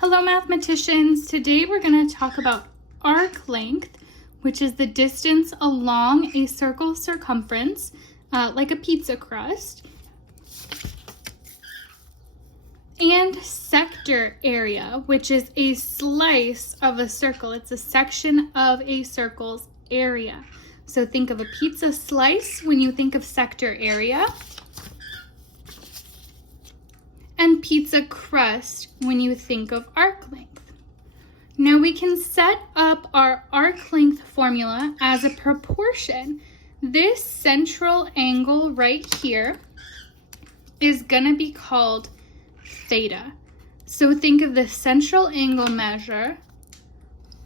Hello mathematicians, today we're going to talk about arc length, which is the distance along a circle circumference, like a pizza crust, and sector area, which is a slice of a circle. It's a section of a circle's area. So think of a pizza slice when you think of sector area, and pizza crust when you think of arc length. Now we can set up our arc length formula as a proportion. This central angle right here is going to be called theta. So think of the central angle measure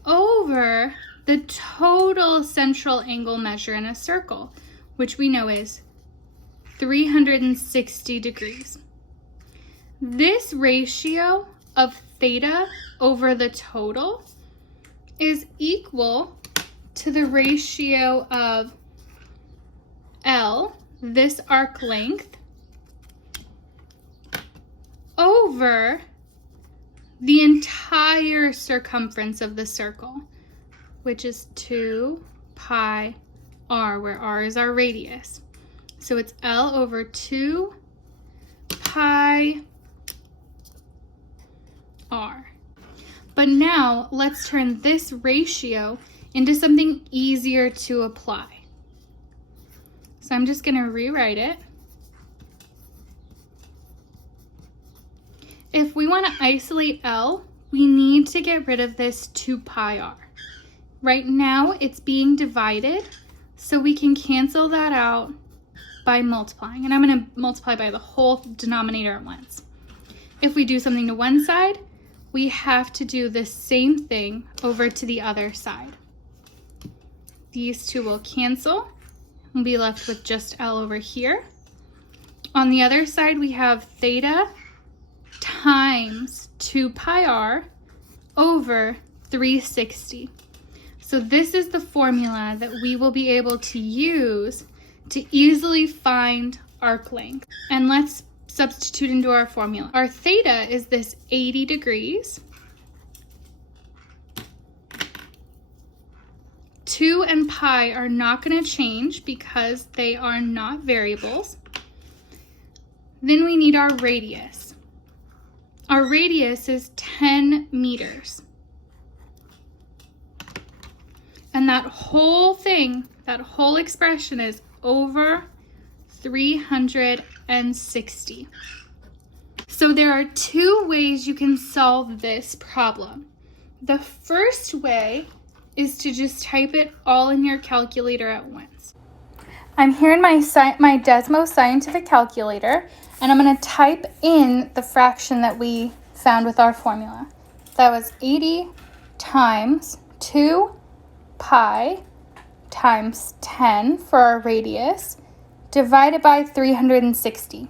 over the total central angle measure in a circle, which we know is 360 degrees. This ratio of theta over the total is equal to the ratio of L, this arc length, over the entire circumference of the circle, which is 2 pi r, where r is our radius. So it's L over 2 pi r. But now let's turn this ratio into something easier to apply. So I'm just going to rewrite it. If we want to isolate L, we need to get rid of this 2 pi r. Right now it's being divided, so we can cancel that out by multiplying. And I'm going to multiply by the whole denominator at once. If we do something to one side, we have to do the same thing over to the other side. These two will cancel. We'll be left with just L over here. On the other side, we have theta times 2 pi r over 360. So this is the formula that we will be able to use to easily find arc length. And let's substitute into our formula. Our theta is this 80 degrees. 2 and pi are not going to change because they are not variables. Then we need our radius. Our radius is 10 meters. And that whole thing, that whole expression is over 360. So there are two ways you can solve this problem. The first way is to just type it all in your calculator at once. I'm here in my Desmo scientific calculator, and I'm going to type in the fraction that we found with our formula. That was 80 times 2 pi times 10 for our radius, divided by 360.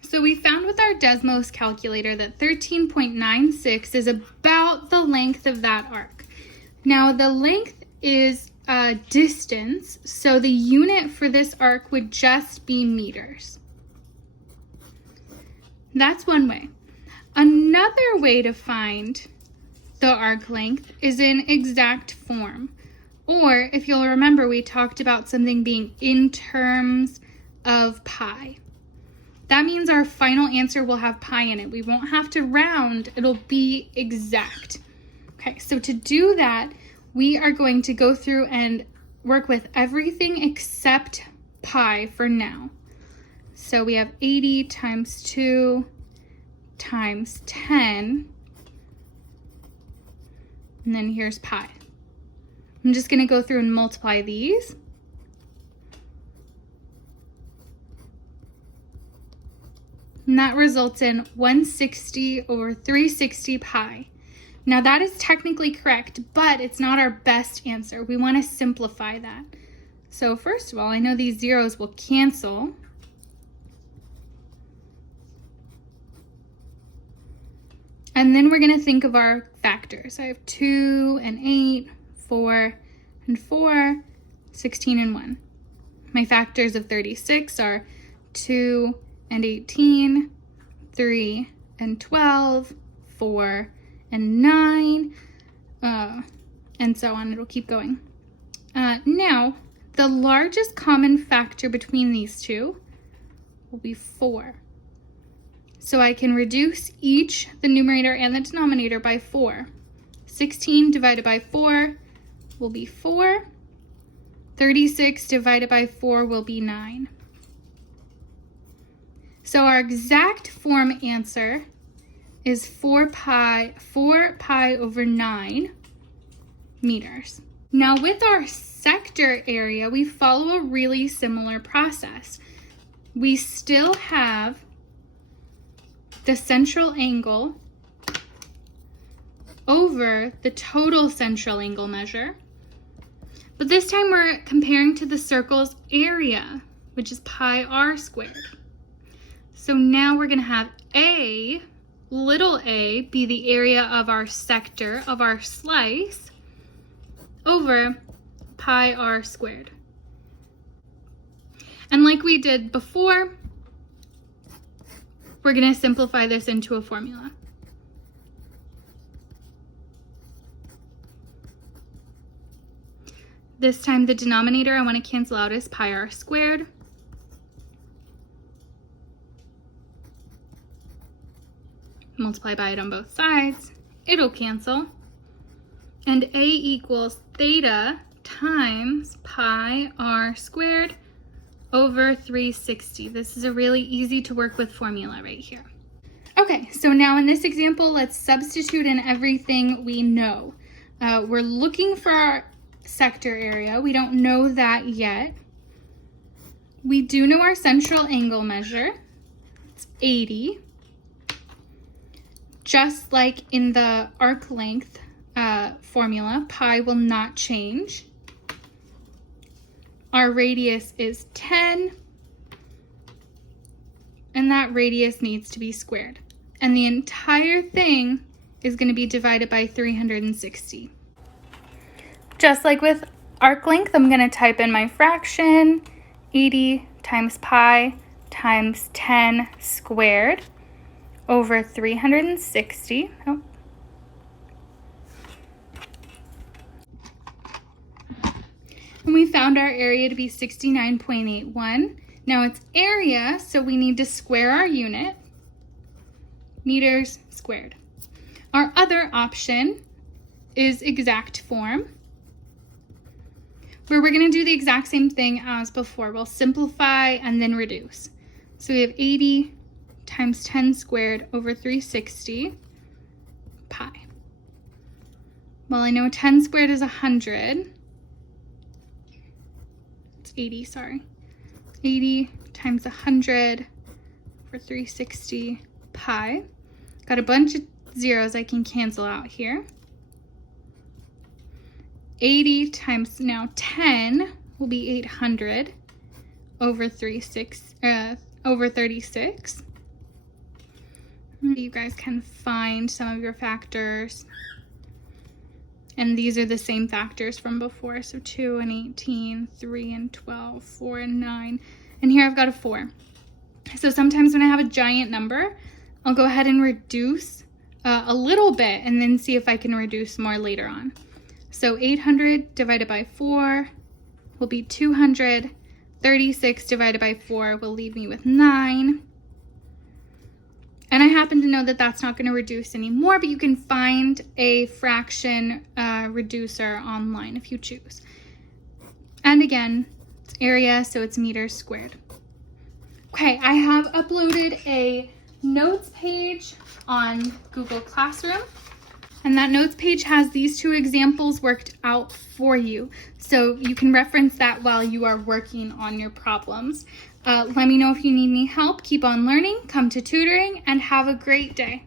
So we found with our Desmos calculator that 13.96 is about the length of that arc. Now the length is a distance, so the unit for this arc would just be meters. That's one way. Another way to find the arc length is in exact form. Or, if you'll remember, we talked about something being in terms of pi. That means our final answer will have pi in it. We won't have to round, it'll be exact. Okay, so to do that, we are going to go through and work with everything except pi for now. So we have 80 times 2 times 10, and then here's pi. I'm just going to go through and multiply these. And that results in 160 over 360 pi. Now that is technically correct, but it's not our best answer. We want to simplify that. So first of all, I know these zeros will cancel. And then we're going to think of our factors. I have 2 and 8, 4 and 4, 16 and 1. My factors of 36 are 2 and 18, 3 and 12, 4, and 9, and so on. It'll keep going. Now, the largest common factor between these two will be 4. So I can reduce each, the numerator and the denominator, by 4. 16 divided by 4 will be 4. 36 divided by 4 will be 9. So our exact form answer is 4 pi over 9 meters. Now with our sector area, we follow a really similar process. We still have the central angle over the total central angle measure, but this time we're comparing to the circle's area, which is pi r squared. So now we're going to have a, little a, be the area of our sector, of our slice, over pi r squared. And like we did before, we're going to simplify this into a formula. This time the denominator I want to cancel out is pi r squared. Multiply by it on both sides. It'll cancel. And a equals theta times pi r squared over 360. This is a really easy to work with formula right here. Okay, so now in this example, let's substitute in everything we know. We're looking for our sector area. We don't know that yet. We do know our central angle measure. It's 80. Just like in the arc length formula, pi will not change. Our radius is 10, and that radius needs to be squared. And the entire thing is going to be divided by 360. Just like with arc length, I'm going to type in my fraction, 80 times pi times 10 squared over 360. Oh. And we found our area to be 69.81. Now it's area, so we need to square our unit. Meters squared. Our other option is exact form, where we're going to do the exact same thing as before. We'll simplify and then reduce. So we have 80 times 10 squared over 360 pi. Well, I know 10 squared is 100. It's 80, sorry. 80 times 100 over 360 pi. Got a bunch of zeros I can cancel out here. 80 times now 10 will be 800 over 36. You guys can find some of your factors. And these are the same factors from before. So 2 and 18, 3 and 12, 4 and 9. And here I've got a 4. So sometimes when I have a giant number, I'll go ahead and reduce a little bit and then see if I can reduce more later on. So 800 divided by 4 will be 200. 36 divided by 4 will leave me with 9. And I happen to know that that's not going to reduce anymore, but you can find a fraction reducer online if you choose. And again, it's area, so it's meters squared. Okay, I have uploaded a notes page on Google Classroom. And that notes page has these two examples worked out for you. So you can reference that while you are working on your problems. Let me know if you need any help. Keep on learning, come to tutoring, and have a great day.